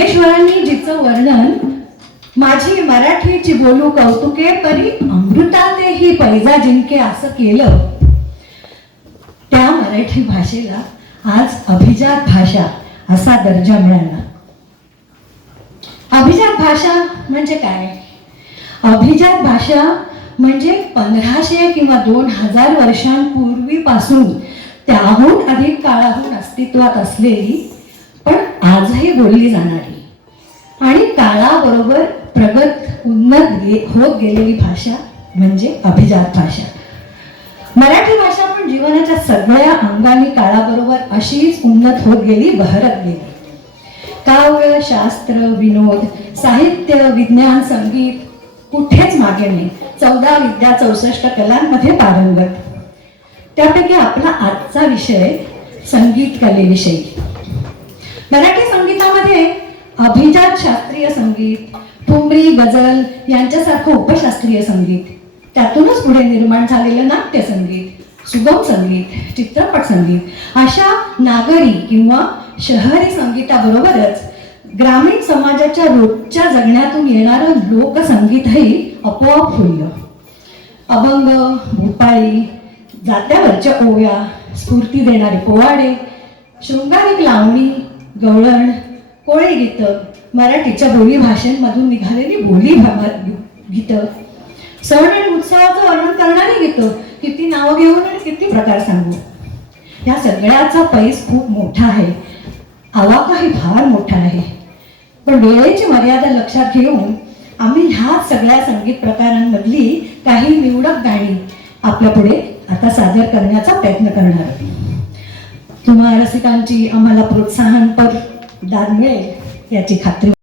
ज्ञानेश्वरांनी जिचं वर्णन माझी मराठीची बोलू कौतुके परी अमृतातेही पैजा जिंके असं केलं, त्या मराठी भाषेला आज अभिजात भाषा असा दर्जा मिळाला. अभिजात भाषा म्हणजे काय? अभिजात भाषा म्हणजे 1500 किंवा 2000 वर्षांपूर्वीपासून त्याहून अधिक काळाहून अस्तित्वात असलेली पण आजही बोलली जाणारी आणि काळाबरोबर प्रगत उन्नत होत गेलेली भाषा म्हणजे अभिजात भाषा. मराठी भाषा पण जीवनाच्या सगळ्या अंगांनी काळाबरोबर अशीच उन्नत होत गेली, बहरत गेली. काव्य, शास्त्र, विनोद, साहित्य, विज्ञान, संगीत कुठेच मागे नाही. 14 विद्या 64 कलांमध्ये पारंगत. त्यापैकी आपला आजचा विषय संगीत कलेविषयी. मराठी संगीतामध्ये अभिजात शास्त्रीय संगीत, ठुमरी, गझल यांच्यासारखं उपशास्त्रीय संगीत, त्यातूनच पुढे निर्माण झालेलं नाट्य संगीत, सुगम संगीत, चित्रपट संगीत अशा नागरी किंवा शहरी संगीताबरोबरच ग्रामीण समाजाच्या रोजच्या जगण्यातून येणारं लोकसंगीतही आपोआप फुललं. अभंग, भूपाळी, जात्यावरच्या ओव्या, स्फूर्ती देणारे पोवाडे, शृंगारिक लावणी, गवळण, कोळी गीतं, मराठीच्या बोली भाषेमधून निघालेली बोली गीतं, सण आणि उत्सवाचं वर्णन करणारी गीतं, किती नावं घेऊन आणि किती प्रकार सांगू. या सगळ्याचा पैस खूप मोठा आहे, आवाकाही फार मोठा आहे. पण वेळेची मर्यादा लक्षात घेऊन आम्ही ह्या सगळ्या संगीत प्रकारांमधली काही निवडक गाणी आपल्या पुढे आता सादर करण्याचा प्रयत्न करणार आहोत. तुम्हा रसिकांची आम्हाला प्रोत्साहनपर दाद मिळेल याची खात्री